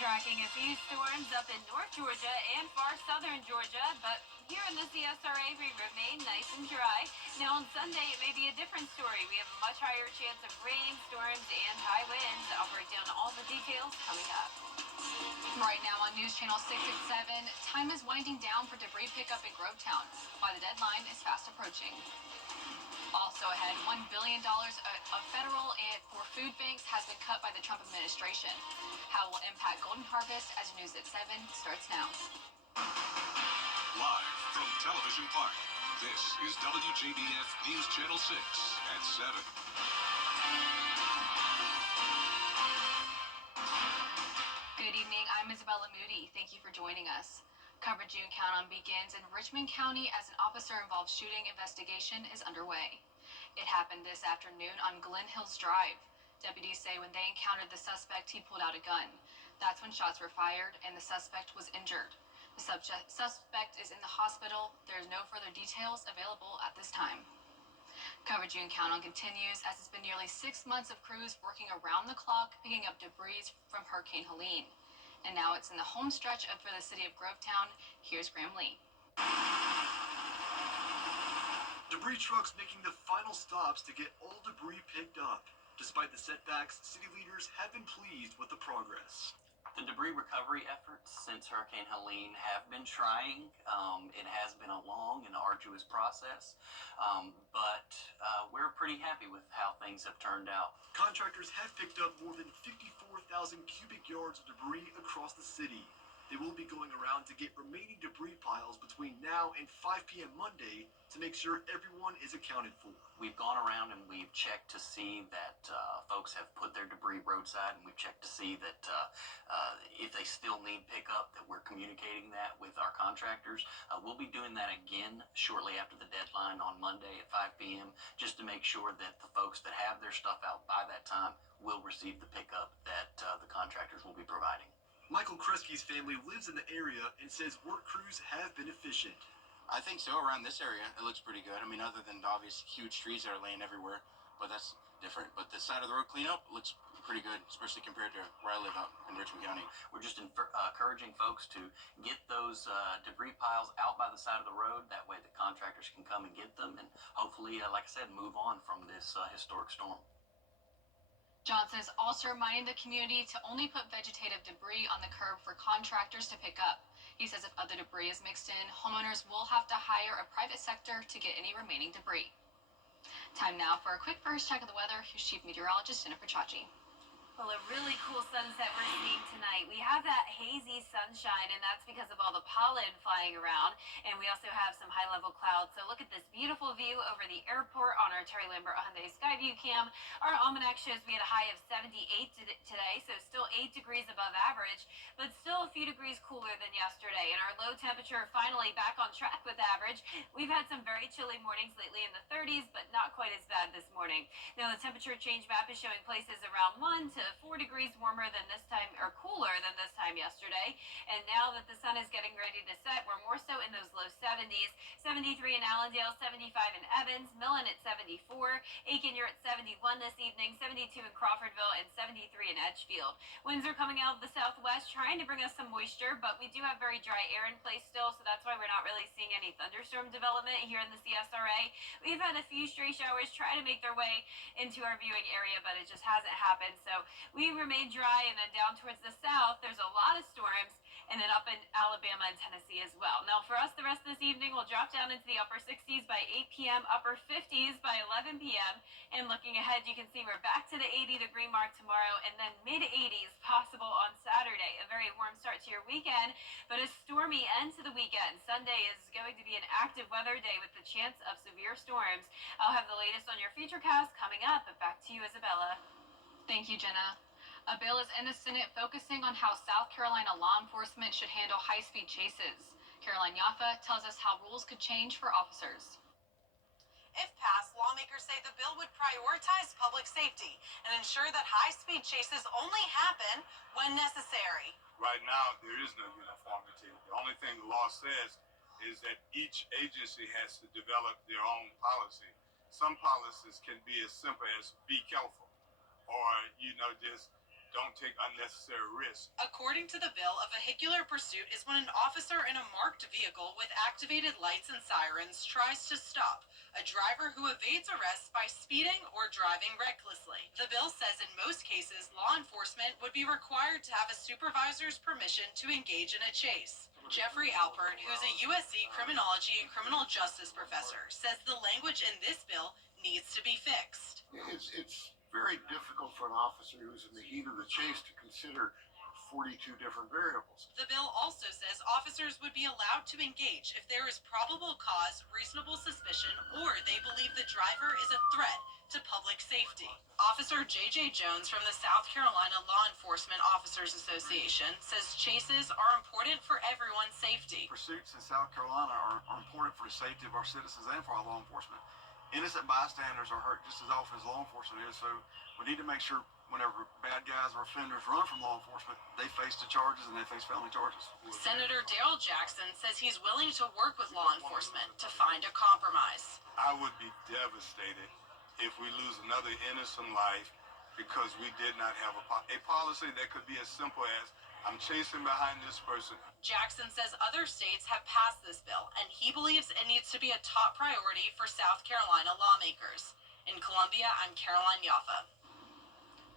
tracking a few storms up in North Georgia and far southern Georgia, but here in the CSRA, we remain nice and dry. Now on Sunday, it may be a different story. We have a much higher chance of rain, storms, and high winds. I'll break down all the details coming up. Right now on News Channel 6 at 7, time is winding down for debris pickup in Grovetown, while the deadline is fast approaching. Also ahead, $1 billion of federal aid for food banks has been cut by the Trump administration. How it will impact Golden Harvest as News at 7 starts now. Live from Television Park, this is WJBF News Channel 6 at 7. Good evening, I'm Isabella Moody. Thank you for joining us. Coverage you can count on begins in Richmond County as an officer-involved shooting investigation is underway. It happened this afternoon on Glen Hills Drive. Deputies say when they encountered the suspect, he pulled out a gun. That's when shots were fired and the suspect was injured. The suspect is in the hospital. There is no further details available at this time. Coverage you can count on continues as it's been nearly 6 months of crews working around the clock picking up debris from Hurricane Helene. And now it's in the home stretch for the city of Grovetown. Here's Graham Lee. Debris trucks making the final stops to get all debris picked up. Despite the setbacks, city leaders have been pleased with the progress. The debris recovery efforts since Hurricane Helene have been trying. It has been a long and arduous process, but we're pretty happy with how things have turned out. Contractors have picked up more than 54,000 cubic yards of debris across the city. They will be going around to get remaining debris piles between now and 5 p.m. Monday to make sure everyone is accounted for. We've gone around and we've checked to see that folks have put their debris roadside, and we've checked to see that if they still need pickup, that we're communicating that with our contractors. We'll be doing that again shortly after the deadline on Monday at 5 p.m. just to make sure that the folks that have their stuff out by that time will receive the pickup that the contractors will be providing. Michael Kresge's family lives in the area and says work crews have been efficient. I think so. Around this area, it looks pretty good. I mean, other than the obvious huge trees that are laying everywhere, but that's different. But the side of the road cleanup looks pretty good, especially compared to where I live out in Richmond County. We're just encouraging folks to get those debris piles out by the side of the road. That way the contractors can come and get them and hopefully, like I said, move on from this historic storm. Johnson is also reminding the community to only put vegetative debris on the curb for contractors to pick up. He says if other debris is mixed in, homeowners will have to hire a private sector to get any remaining debris. Time now for a quick first check of the weather. Here's Chief Meteorologist Jennifer Chachi. Well, a really cool sunset we're seeing tonight. We have that hazy sunshine, and that's because of all the pollen flying around. And we also have some high-level clouds. So look at this beautiful view over the airport on our Terry Lambert Hyundai Skyview cam. Our almanac shows we had a high of 78 today, so still 8 degrees above average, but still a few degrees cooler than yesterday. And our low temperature finally back on track with average. We've had some very chilly mornings lately in the 30s, but not quite as bad this morning. Now, the temperature change map is showing places around 1 to 4 degrees warmer than this time, or cooler than this time yesterday. And now that the sun is getting ready to set, we're more so in those low 70s. 73 in Allendale, 75 in Evans, Millen at 74, Aiken, you're at 71 this evening, 72 in Crawfordville, and 73 in Edgefield. Winds are coming out of the southwest, trying to bring us some moisture, but we do have very dry air in place still, so that's why we're not really seeing any thunderstorm development here in the CSRA. We've had a few stray showers try to make their way into our viewing area, but it just hasn't happened. So we remain dry, and then down towards the south, there's a lot of storms, and then up in Alabama and Tennessee as well. Now, for us, the rest of this evening, we'll drop down into the upper 60s by 8 p.m., upper 50s by 11 p.m., and looking ahead, you can see we're back to the 80-degree mark tomorrow, and then mid-80s possible on Saturday. A very warm start to your weekend, but a stormy end to the weekend. Sunday is going to be an active weather day with the chance of severe storms. I'll have the latest on your futurecast coming up, but back to you, Isabella. Thank you, Jenna. A bill is in the Senate focusing on how South Carolina law enforcement should handle high-speed chases. Caroline Yaffa tells us how rules could change for officers. If passed, lawmakers say the bill would prioritize public safety and ensure that high-speed chases only happen when necessary. Right now, there is no uniformity. The only thing the law says is that each agency has to develop their own policy. Some policies can be as simple as be careful, or, just don't take unnecessary risks. According to the bill, a vehicular pursuit is when an officer in a marked vehicle with activated lights and sirens tries to stop a driver who evades arrest by speeding or driving recklessly. The bill says in most cases, law enforcement would be required to have a supervisor's permission to engage in a chase. Jeffrey Alpert, who's a USC criminology and criminal justice professor, says the language in this bill needs to be fixed. It's very difficult for an officer who's in the heat of the chase to consider 42 different variables. The bill also says officers would be allowed to engage if there is probable cause, reasonable suspicion, or they believe the driver is a threat to public safety. Officer J.J. Jones from the South Carolina Law Enforcement Officers Association says chases are important for everyone's safety. Pursuits in South Carolina are important for the safety of our citizens and for our law enforcement. Innocent bystanders are hurt just as often as law enforcement is, so we need to make sure whenever bad guys or offenders run from law enforcement, they face the charges and they face felony charges. Senator Darrell Jackson says he's willing to work with law enforcement to find a compromise. I would be devastated if we lose another innocent life because we did not have a policy that could be as simple as, I'm chasing behind this person. Jackson says other states have passed this bill, and he believes it needs to be a top priority for South Carolina lawmakers. In Columbia, I'm Caroline Yaffa.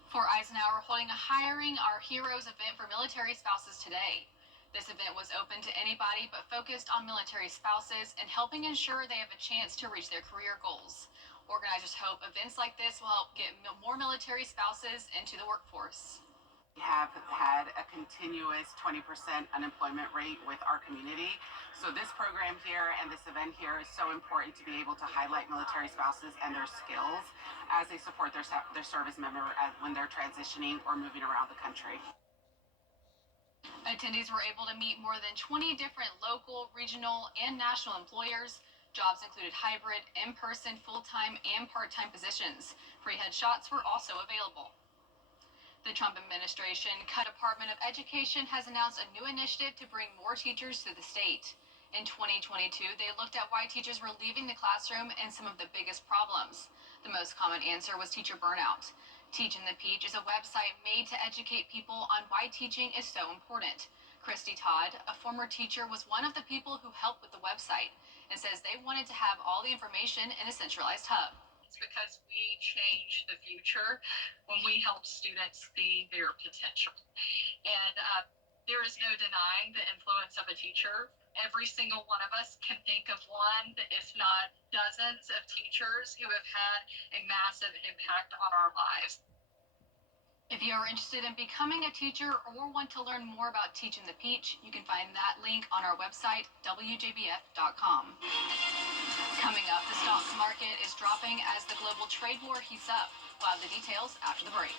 Fort Eisenhower holding a Hiring Our Heroes event for military spouses today. This event was open to anybody but focused on military spouses and helping ensure they have a chance to reach their career goals. Organizers hope events like this will help get more military spouses into the workforce. We have had a continuous 20% unemployment rate with our community. So this program here and this event here is so important to be able to highlight military spouses and their skills as they support their service member when they're transitioning or moving around the country. Attendees were able to meet more than 20 different local, regional, and national employers. Jobs included hybrid, in-person, full-time, and part-time positions. Free headshots were also available. The Trump administration, Department of Education, has announced a new initiative to bring more teachers to the state. In 2022, they looked at why teachers were leaving the classroom and some of the biggest problems. The most common answer was teacher burnout. Teaching the Peach is a website made to educate people on why teaching is so important. Christy Todd, a former teacher, was one of the people who helped with the website and says they wanted to have all the information in a centralized hub. Because we change the future when we help students see their potential. And there is no denying the influence of a teacher. Every single one of us can think of one, if not dozens, of teachers who have had a massive impact on our lives. If you are interested in becoming a teacher or want to learn more about Teaching the Peach, you can find that link on our website, WJBF.com. Coming up, the stock market is dropping as the global trade war heats up. We'll have the details after the break.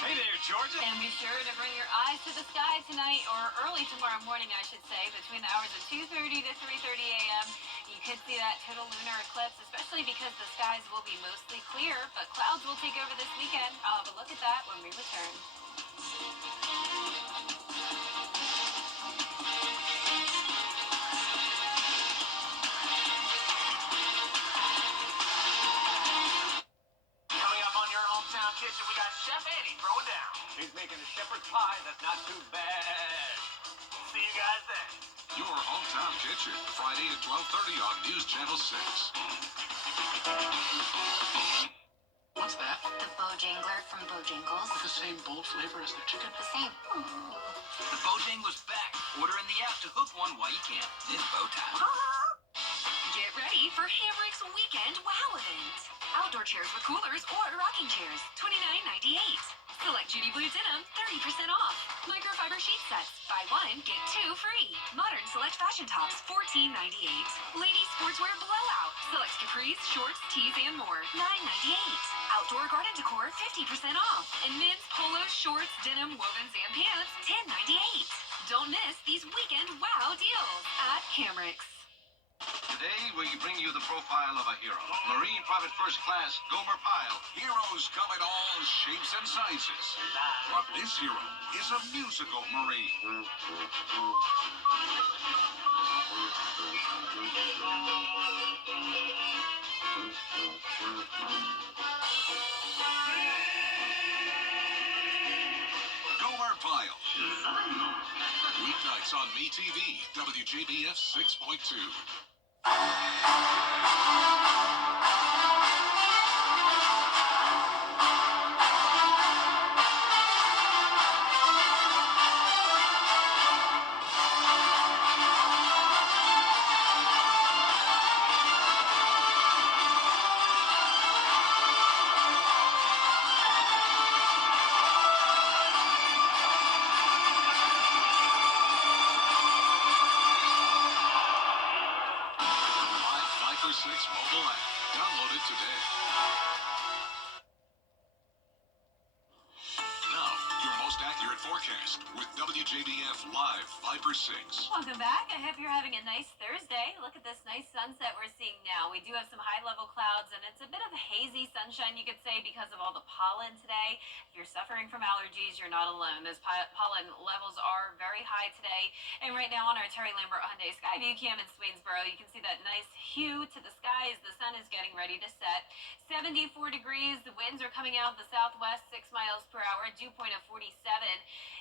Hey there, Georgia. And be sure to bring your eyes to the sky tonight, or early tomorrow morning, I should say, between the hours of 2:30 to 3:30 a.m. You could see that total lunar eclipse, especially because the skies will be mostly clear, but clouds will take over this weekend. I'll have a look at that when we return. Kitchen, we got Chef Eddie throwing down. He's making a shepherd's pie that's not too bad. See you guys then. Your Hometown Kitchen, Friday at 12:30 on News Channel 6. What's that? The Bojangler from Bojangles. With the same bold flavor as the chicken? The same. The Bojangler's back. Order in the app to hook one while you can. It's bow time. Get ready for Hamrick's Weekend Wow Event. Outdoor chairs with coolers or rocking chairs, $29.98. Select Judy Blue denim, 30% off. Microfiber sheet sets, buy one, get two free. Modern select fashion tops, $14.98. Ladies sportswear blowout. Select capris, shorts, tees, and more, $9.98. Outdoor garden decor, 50% off. And men's polos, shorts, denim, wovens, and pants, $10.98. Don't miss these weekend wow deals at Hamrick's. Today, we bring you the profile of a hero. Marine Private First Class Gomer Pyle. Heroes come in all shapes and sizes. But this hero is a musical Marine. Pile. Weeknights on MeTV, WJBF 6.2. The Live 5 for 6 mobile app. Download it today. Now, your most accurate forecast with WJBF Live 5 for 6. Welcome back. I hope you're having a nice Thursday. Look at this nice sunset we're seeing now. We do have some high-level clouds, and it's a bit of hazy sunshine, you could say, because of all the pollen today. If you're suffering from allergies, you're not alone. Those pollen levels are very high today. And right now on our Terry Lambert Hyundai Skyview cam in Swainsboro, you can see that nice hue to the sky as the sun is getting ready to set. 74 degrees. The winds are coming out of the southwest, 6 miles per hour, dew point of 47.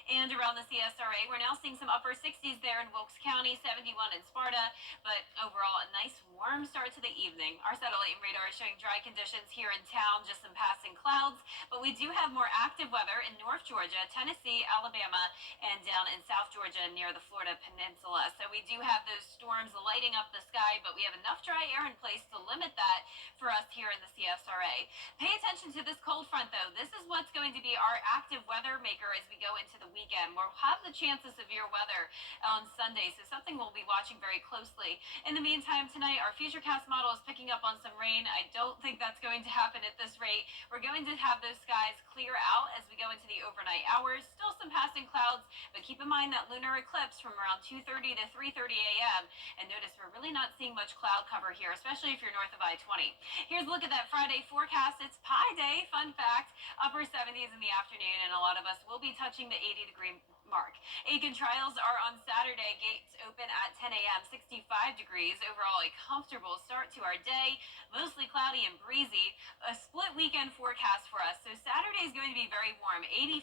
And around the CSRA, we're now seeing some upper 60s there in Wilkes County, 71 in Sparta, but overall a nice warm start to the evening. Our satellite and radar is showing dry conditions here in town, just some passing clouds, but we do have more active weather in North Georgia, Tennessee, Alabama, and down in South Georgia near the Florida Peninsula. So we do have those storms lighting up the sky, but we have enough dry air in place to limit that for us here in the CSRA. Pay attention to this cold front, though. This is what's going to be our active weather maker as we go into the weekend. We'll have the chance of severe weather on Sunday, so something we'll be watching very closely. In the meantime, tonight, our Futurecast model is picking up on some rain. I don't think that's going to happen at this rate. We're going to have those skies clear out as we go into the overnight hours. Still some passing clouds, but keep in mind that lunar eclipse from around 2:30 to 3:30 a.m. And notice we're really not seeing much cloud cover here, especially if you're north of I-20. Here's a look at that Friday forecast. It's Pi Day, fun fact. Upper 70s in the afternoon, and a lot of us will be touching the 80-degree mark. Aiken trials are on Saturday. Gates open at 10 a.m. 65 degrees. Overall, a comfortable start to our day. Mostly cloudy and breezy. A split weekend forecast for us. So Saturday is going to be very warm, 84.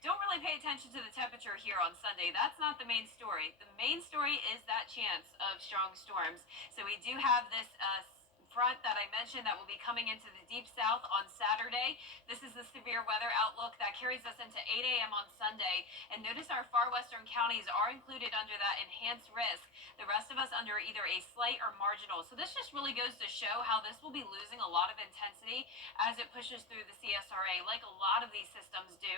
Don't really pay attention to the temperature here on Sunday. That's not the main story. The main story is that chance of strong storms. So we do have this front that I mentioned that will be coming into the deep south on Saturday. This is the severe weather outlook that carries us into 8 a.m. on Sunday. And notice our far western counties are included under that enhanced risk. The rest of us under either a slight or marginal. So this just really goes to show how this will be losing a lot of intensity as it pushes through the CSRA, like a lot of these systems do.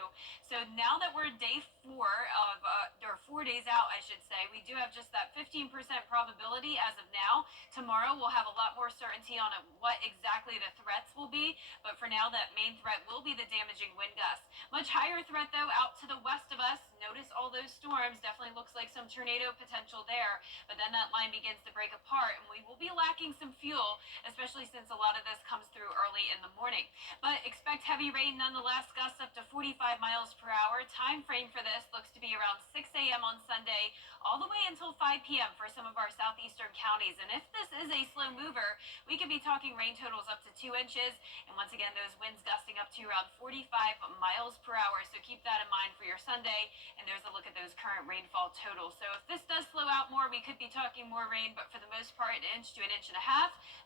So now that we're day 4 of, or 4 days out, I should say, we do have just that 15% probability as of now. Tomorrow we'll have a lot more certainty on what exactly the threats will be, but for now that main threat will be the damaging wind gusts. Much higher threat though out to the west of us. Notice all those storms. Definitely looks like some tornado potential there, but then that line begins to break apart and we will be lacking some fuel, especially since a lot of this comes through early in the morning. But expect heavy rain nonetheless, gusts up to 45 miles per hour. Time frame for this looks to be around 6 a.m. on Sunday all the way until 5 p.m. for some of our southeastern counties. And if this is a slow mover, we could be talking rain totals up to 2 inches. And once again, those winds gusting up to around 45 miles per hour. So keep that in mind for your Sunday. And there's a look at those current rainfall totals. So if this does slow out more, we could be talking more rain, but for the most part, 1 inch to 1.5 inches.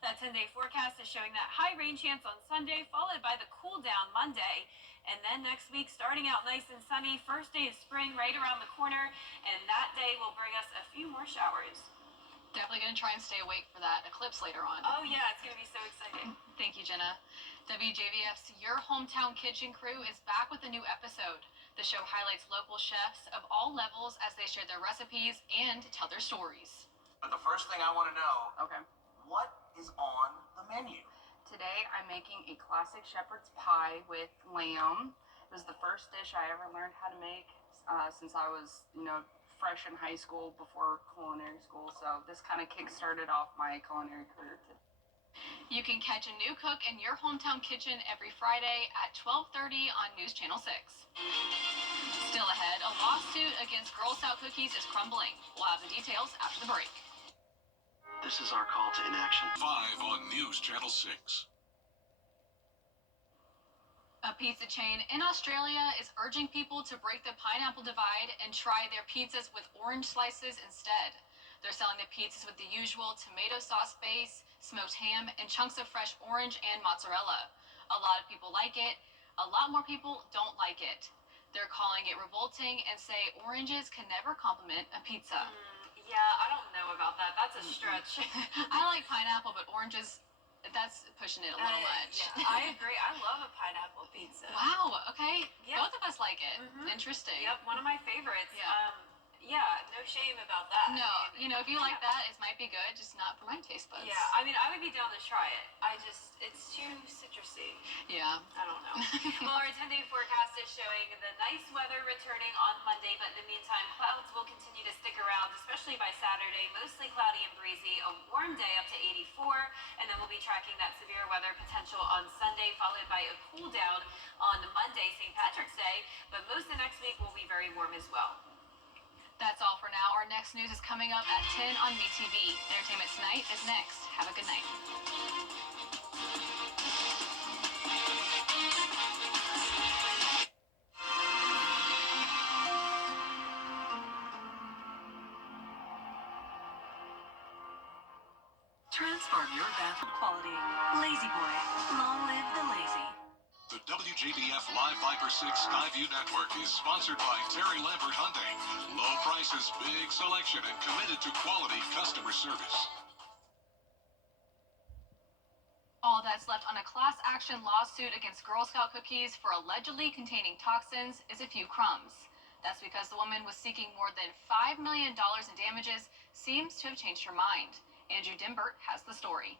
That 10-day forecast is showing that high rain chance on Sunday, followed by the cool down Monday. And then next week, starting out nice and sunny, first day of spring right around the corner, and that day will bring us a few more showers. Definitely going to try and stay awake for that eclipse later on. Oh yeah, it's going to be so exciting. Thank you, Jenna. WJBF's Your Hometown Kitchen crew is back with a new episode. The show highlights local chefs of all levels as they share their recipes and tell their stories. But the first thing I want to know, Okay. what is on the menu? Today I'm making a classic shepherd's pie with lamb. It was the first dish I ever learned how to make since I was, fresh in high school before culinary school. So this kind of kick-started off my culinary career today. You can catch a new cook in your hometown kitchen every Friday at 12:30 on News Channel 6. Still ahead, a lawsuit against Girl Scout cookies is crumbling. We'll have the details after the break. This is our call to inaction. 5 on News Channel 6. A pizza chain in Australia is urging people to break the pineapple divide and try their pizzas with orange slices instead. They're selling the pizzas with the usual tomato sauce base, smoked ham, and chunks of fresh orange and mozzarella. A lot of people like it. A lot more people don't like it. They're calling it revolting and say oranges can never complement a pizza. Yeah, I don't know about that. That's a stretch. I like pineapple, but oranges, that's pushing it a little much. Yeah, I agree. I love a pineapple pizza. Wow, okay. Yep. Both of us like it. Interesting. Yep, one of my favorites. Yeah. Yeah, no shame about that. No, you know, if you like that, it might be good, just not for my taste buds. Yeah, I mean, I would be down to try it. It's too citrusy. Yeah. I don't know. Well, our 10-day forecast is showing the nice weather returning on Monday, but in the meantime, clouds will continue to stick around, especially by Saturday. Mostly cloudy and breezy, a warm day up to 84, and then we'll be tracking that severe weather potential on Sunday, followed by a cool down on Monday, St. Patrick's Day, but most of next week will be very warm as well. That's all for now. Our next news is coming up at 10 on MeTV. Entertainment Tonight is next. Have a good night. Transform your bathroom quality. Lazy Boy. Long live the lazy. The WJBF Live Viper 6 Skyview Network is sponsored by Terry Lambert Hyundai. Low prices, big selection, and committed to quality customer service. All that's left on a class action lawsuit against Girl Scout cookies for allegedly containing toxins is a few crumbs. That's because the woman was seeking more than $5 million in damages, seems to have changed her mind. Andrew Dimbert has the story.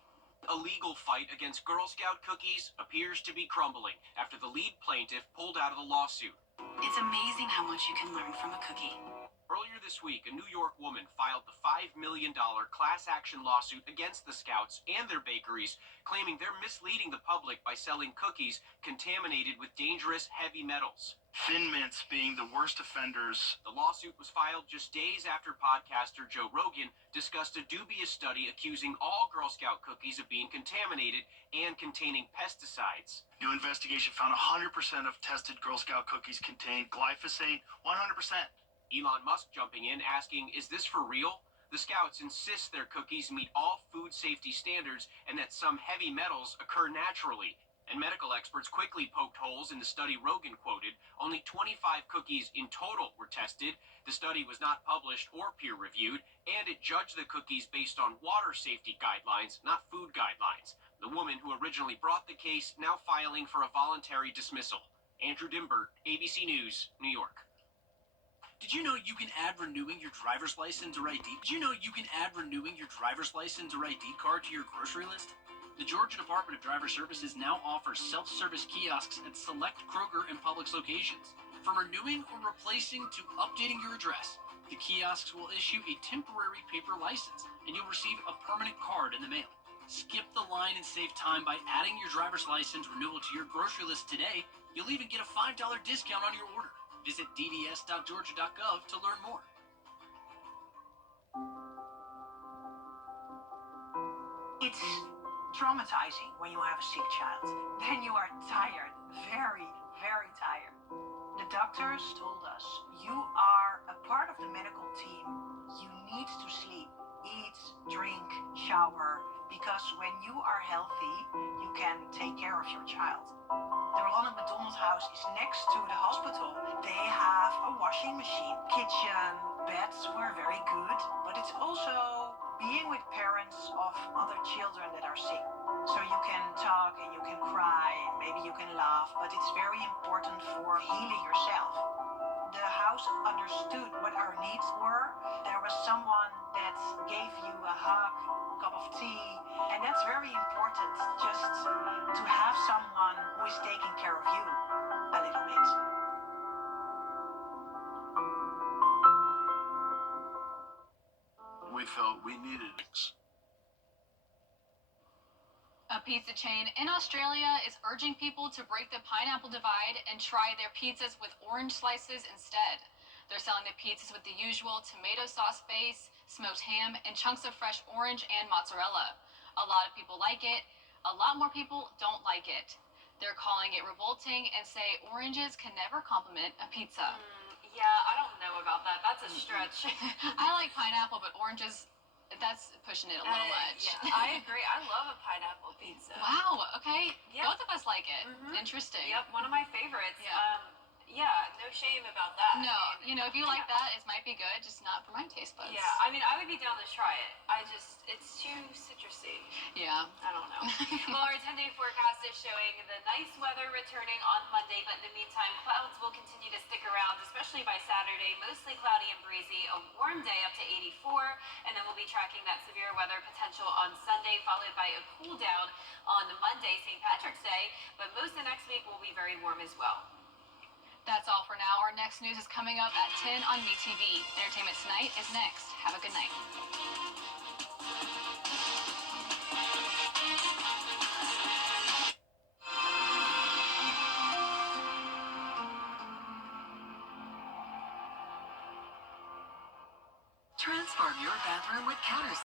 A legal fight against Girl Scout cookies appears to be crumbling after the lead plaintiff pulled out of the lawsuit. It's amazing how much you can learn from a cookie. Earlier this week, a New York woman filed the $5 million class action lawsuit against the Scouts and their bakeries, claiming they're misleading the public by selling cookies contaminated with dangerous heavy metals. Thin Mints being the worst offenders. The lawsuit was filed just days after podcaster Joe Rogan discussed a dubious study accusing all Girl Scout cookies of being contaminated and containing pesticides. New investigation found 100% of tested Girl Scout cookies contained glyphosate, 100%. Elon Musk jumping in asking, is this for real? The Scouts insist their cookies meet all food safety standards and that some heavy metals occur naturally. And medical experts quickly poked holes in the study Rogan quoted. Only 25 cookies in total were tested. The study was not published or peer-reviewed, and it judged the cookies based on water safety guidelines, not food guidelines. The woman who originally brought the case now filing for a voluntary dismissal. Andrew Dimbert, ABC News, New York. Did you know you can add renewing your driver's license or ID? Did you know you can add renewing your driver's license or ID card to your grocery list? The Georgia Department of Driver Services now offers self-service kiosks at select Kroger and Publix locations. From renewing or replacing to updating your address, the kiosks will issue a temporary paper license, and you'll receive a permanent card in the mail. Skip the line and save time by adding your driver's license renewal to your grocery list today. You'll even get a $5 discount on your order. Visit dds.georgia.gov to learn more. It's traumatizing when you have a sick child. Then you are tired, very, very tired. The doctors told us, you are a part of the medical team. You need to sleep, eat, drink, shower, because when you are healthy, you can take care of your child. The Ronald McDonald House is next to the hospital. They have a washing machine, kitchen, beds were very good, but it's also being with parents of other children that are sick. So you can talk and you can cry, maybe you can laugh, but it's very important for healing yourself. The house understood what our needs were. There was someone that gave you a hug, a cup of tea, and that's very important, just to have someone who is taking care of you a little bit. We felt we needed it. A pizza chain in Australia is urging people to break the pineapple divide and try their pizzas with orange slices instead. They're selling the pizzas with the usual tomato sauce base, smoked ham, and chunks of fresh orange and mozzarella. A lot of people like it. A lot more people don't like it. They're calling it revolting and say oranges can never complement a pizza. Yeah, I don't know about that. That's a stretch. I like pineapple, but oranges, that's pushing it a little much. Yeah, I agree. I love a pineapple pizza. Wow, okay. Yeah. Both of us like it. Interesting. Yep, one of my favorites. Yeah. Yeah, no shame about that. No, I mean, you know, if you like that, it might be good, just not for my taste buds. Yeah, I mean, I would be down to try it. It's too citrusy. Yeah. I don't know. Well, our 10-day forecast is showing the nice weather returning on Monday, but in the meantime, clouds will continue to stick around, especially by Saturday. Mostly cloudy and breezy, a warm day up to 84, and then we'll be tracking that severe weather potential on Sunday, followed by a cool down on Monday, St. Patrick's Day, but most of next week will be very warm as well. That's all for now. Our next news is coming up at 10 on MeTV. Entertainment Tonight is next. Have a good night. Transform your bathroom with counter